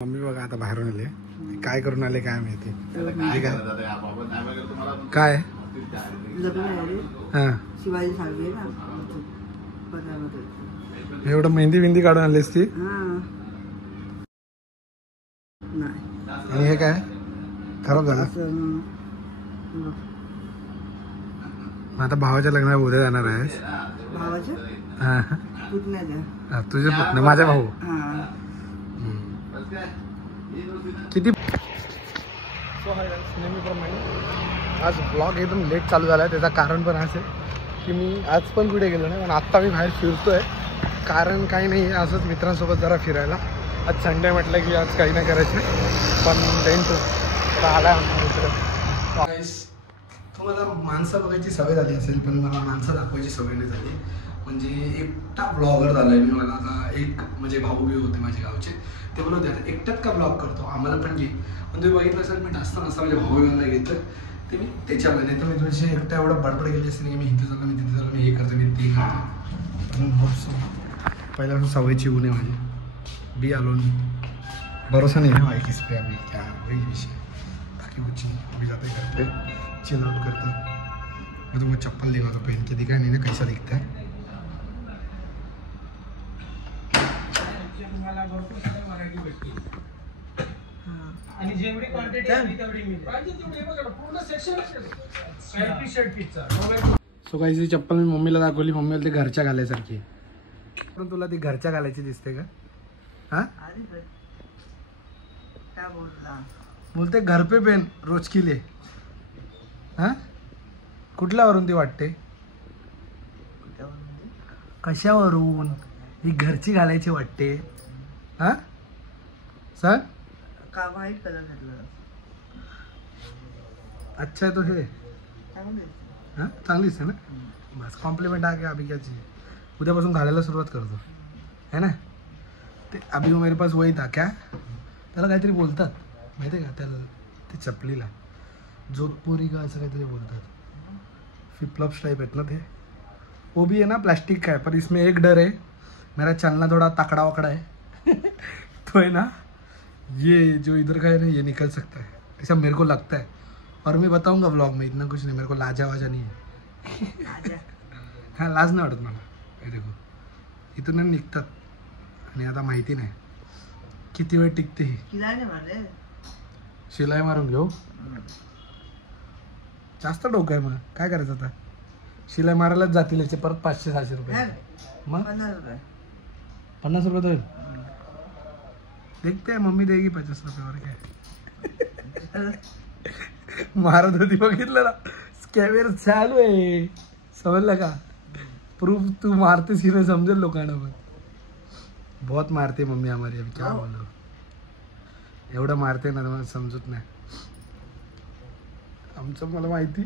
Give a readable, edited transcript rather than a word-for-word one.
Mummy बघा आता बाहेरून आले, काय करून आले काय माहिती. काय हा शिवाजी साळवे ना एवढं मेहंदी बिंदी काढून आलीस ती. आणि हे काय खराब झालं. आता भावाच्या लग्नाला उद्या जाणार आहेस. तुझे पुतणे माझा भाऊ किती. नेहमीप्रमाणे आज ब्लॉग एकदम लेट चालू झाला आहे. त्याचं कारण पण असं आहे की मी आज पण कुठे गेलो नाही, पण आत्ता मी बाहेर फिरतोय. कारण काही नाही, असंच मित्रांसोबत जरा फिरायला. आज संडे म्हटलं की आज काही नाही करायचं, पण टेन्ट आला मित्र. तुम्हाला माणसं बघायची सवय झाली असेल, पण मला माणसं दाखवायची सवय नाही झाली. म्हणजे एकटा ब्लॉगर झाला आहे मी. मला आता एक म्हणजे भाऊ बी होते माझे गावचे, ते म्हणत होते एकट्यात का ब्लॉग करतो, आम्हाला पण घे. पण तुम्ही बघितलं असेल मी जास्त नसता म्हणजे भाऊ बघायला घेतं ते मी त्याच्यामध्ये. नाही तर मी तुझ्या एकटा एवढं बडबड गेली असते की मी इथे झालं, मी तिथे झालं, मी हे करतो, मी ते करतो. पण पहिल्यापासून सवयची ऊन आहे माझी. बी आलो भरोसा नहीं है भाई किस पे. अभी क्या वही विषय, बाकी कुछ नहीं. अभी जाते घर पे चिल आउट करते. मैं तुमको चप्पल दिखाता पहन के, दिखा नहीं ना कैसा दिखता है. सो काही चप्पल मी मम्मीला दाखवली. मम्मीला ती घरच्या घालायसारखी, पण तुला ती घरच्या घालायची दिसते का. हाँ क्या बोलते घर पे पेन रोज के लिए. हाँ कुठल्यावरून ती वाटते, कशावरून ही घरची घालायची वाटते. हाँ सर का व्हाईट कलर घातला. अच्छा है तो है. हाँ चांगलीच है ना. बस कॉम्प्लीमेंट आ गया. अभी क्या चाहिए. उद्यापासून घालायला सुरुवात करतो है ना. ते अभी मेरे पास वही था. क्या त्याला काहीतरी बोलतात माहिती आहे का, त्याला ते चपलीला जोधपुरी का असं काहीतरी बोलतात. फ्लिपफ्लॉप्स टाइप आहेत ना ते. वो भी है ना प्लास्टिक का है, पर इसमें एक डर है, मेरा चलना थोड़ा तकड़ा वकड़ा है. तो है ना ये जो इधर का है ना ये निकल सकता है, ऐसा मेरे को लगता है. और मैं बताऊंगा ब्लॉग में. इतना कुछ नहीं, मेरे को लाजा वाजा नहीं है. हाँ लाज नाही वाटत मला. हे देखो इथून निघतात आणि आता माहिती नाही किती वेळ टिकते ही. शिलाई मारून घेऊ. जास्त डोकं आहे. मग काय करायचं आता. शिलाई मारायलाच जातील याचे परत 500-600 रुपये. मग 50 रुपये तो होईल. देखते मम्मी देगी 50 रुपये. और काय मारत होती बघितलं ना. कॅमेरा चालू आहे समजलं का. प्रूफ तू मारतेस की नाही समजेल लोकांना. पण बहुत मारते मम्मी हमारी. अभी क्या बोलो, एवढं मारते ना मला समजत नाही. आमचं मला माहिती.